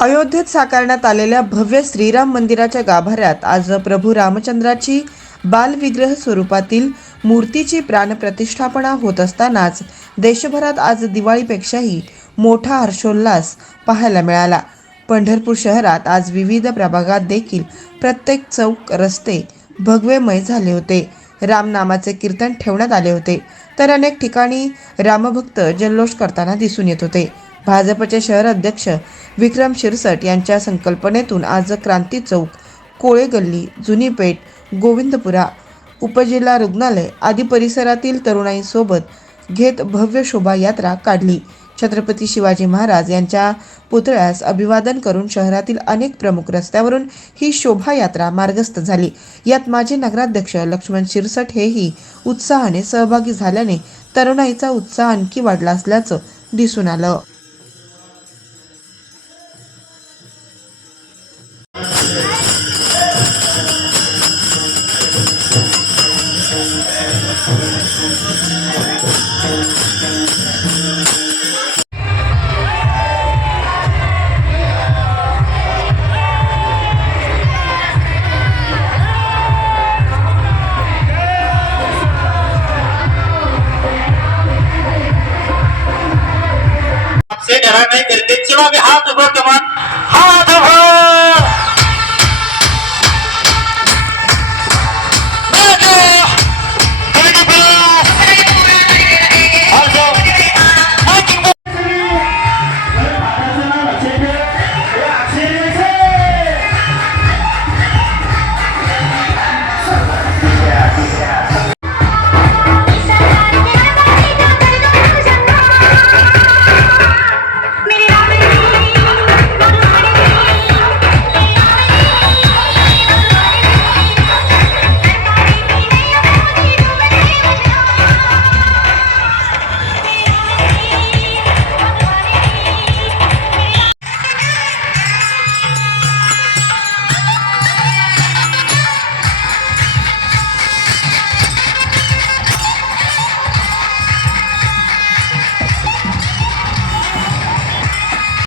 अयोध्येत साकारण्यात आलेल्या भव्य श्रीराम मंदिराच्या गाभाऱ्यात आज प्रभू रामचंद्राची बालविग्रह स्वरूपातील मूर्तीची प्राणप्रतिष्ठापना होत असतानाच देशभरात आज दिवाळीपेक्षाही मोठा हर्षोल्लास पाहायला मिळाला. पंढरपूर शहरात आज विविध प्रभागात देखील प्रत्येक चौक रस्ते भगवेमय झाले होते. रामनामाचे कीर्तन ठेवण्यात आले होते. तर अनेक ठिकाणी रामभक्त जल्लोष करताना दिसून येत होते. भाजपचे शहर अध्यक्ष विक्रम शिरसट यांच्या संकल्पनेतून आज क्रांती चौक कोळे गल्ली जुनी पेठ गोविंदपुरा उपजिल्हा रुग्णालय आदी परिसरातील तरुणाईसोबत घेत भव्य शोभायात्रा काढली. छत्रपती शिवाजी महाराज यांच्या पुतळ्यास अभिवादन करून शहरातील अनेक प्रमुख रस्त्यावरून ही शोभायात्रा मार्गस्थ झाली. यात माजी नगराध्यक्ष लक्ष्मण शिरसट हेही उत्साहाने सहभागी झाल्याने तरुणाईचा उत्साह आणखी वाढला असल्याचं दिसून आलं. आपसे डरा नहीं करते चलो अभी हाथ ऊपर कमान